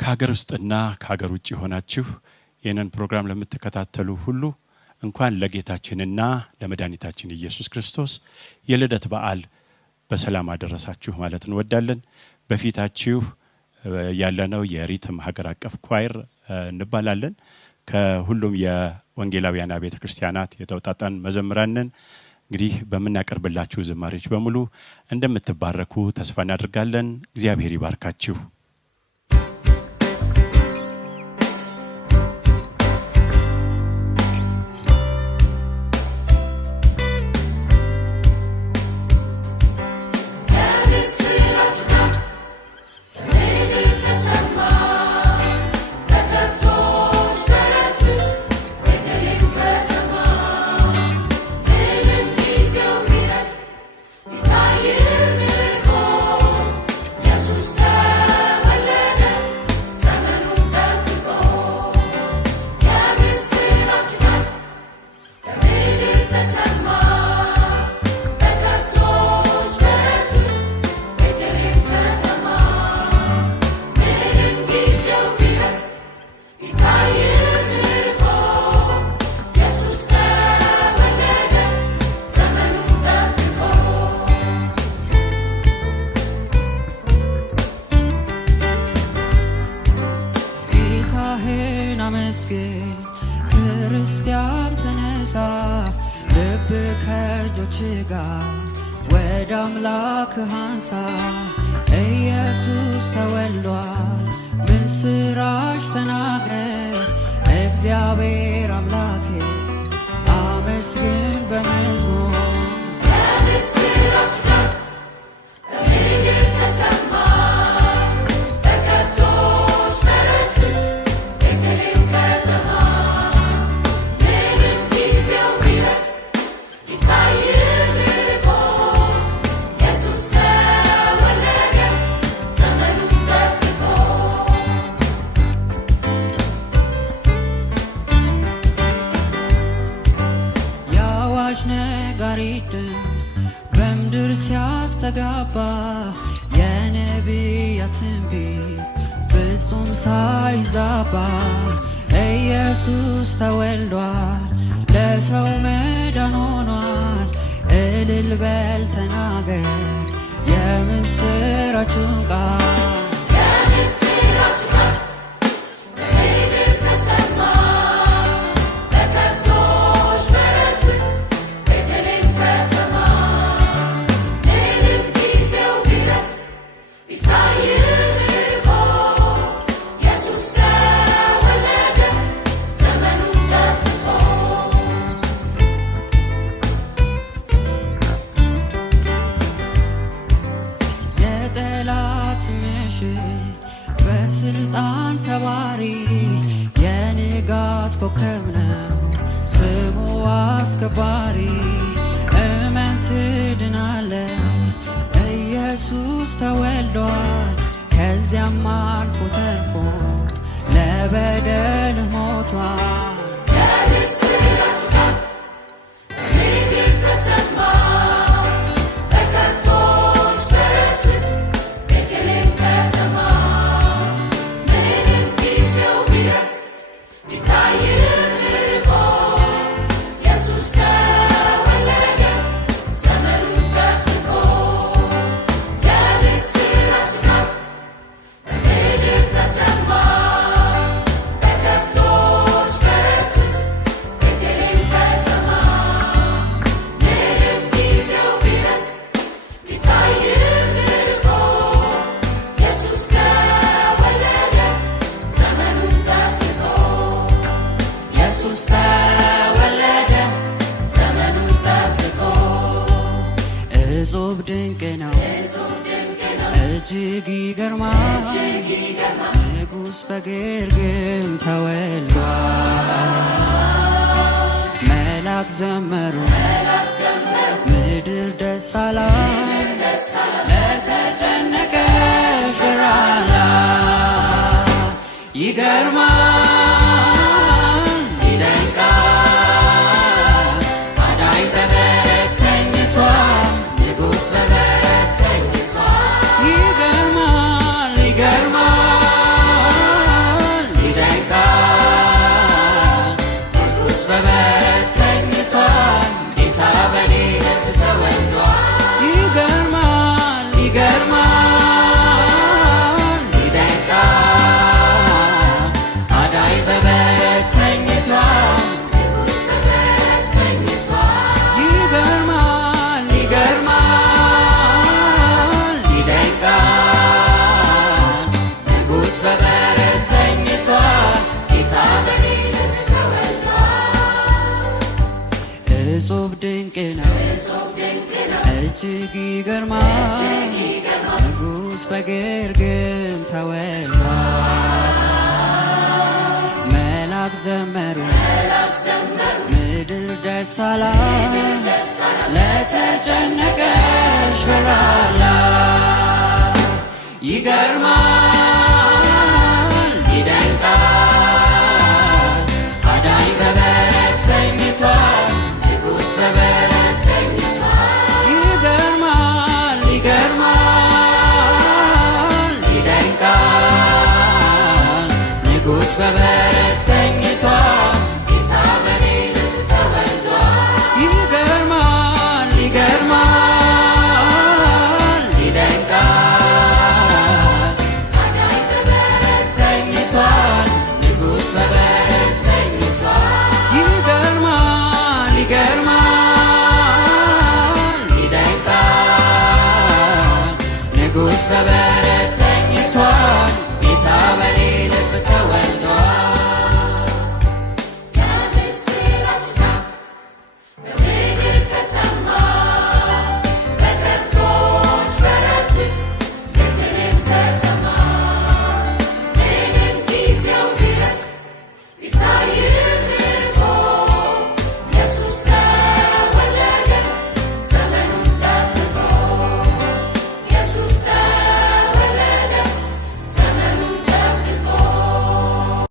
ከሀገር ውስጥና ከሀገር ውጭ ሆናችሁ ይህንን ፕሮግራም ለምትከታተሉ ሁሉ እንኳን ለጌታችንና ለመድኃኒታችን ኢየሱስ ክርስቶስ የልደት በዓል በሰላም አደረሳችሁ ማለት እንወዳለን። በፊታችሁ ያለነው የሪትም ሀገር አቀፍ ኳይር እንባላለን። ከሁሉም የወንጌላውያን ቤተ ክርስቲያናት የተውጣጣን መዘምራንን እንግዲህ በመናቀርብላችሁ ዝማሬዎች በሙሉ እንደምትባረኩ ተስፋ እናደርጋለን። እግዚአብሔር ይባርካችሁ። ክርስቲያን ተነሳ ልብ ከእጆች ጋር ወደ አምላክ አንሳ። ኢየሱስ ተወልዷል ምስራች ተናገር። እግዚአብሔር አምላኬ አመስግን በመዝሙር ምስራች ጋር በምድር ተሰማ። በምድር ሲያስተጋባ የነቢያት ትንቢት ፍጹም ሳይዛባ ኢየሱስ ተወልዷል ለሰው መዳን ሆኗል። እልል በል ተናገር የምስራቹን ቃል የምስራቹ ቃል በምድር ተሰማ። በስልጣን ሰባሪ የንጋት ኮከብ ነው ስሙ አስከባሪ። እመን ትድናለህ ኢየሱስ ተወልዷል። ከዚያም አልፎ ተርፎ ለበደል ሞቷል። የምስራች ቃል በምድር ተሰማ። እጹብ ድንቅ ነው እጅግ ይገርማል። ንጉሥ በግርግም ተወልዷል። መላክ ዘመሩ ምድር ደስ አላት። ለተጨነቀ ሽራላ ይገርማል ይደንቃል። አዳኝ በበረት ተኝቷል። ንጉሥ በበረት ተኝቷል። ይገርማል ይገርማል እጹብ ድንቅ ነው እጅግ ይገርማል ንጉሥ በግርግም ተወልዷል። መላእክት ዘመሩ ምድር ደስ አላት ለተጨነቀች በራላት። ይገርማል ይደንቃል አዳኝ በበረት ተኝቷል ንጉሥ በበረት ተኝቷል። ይገርማል ይገርማል ይደንቃል ንጉሥ በበረት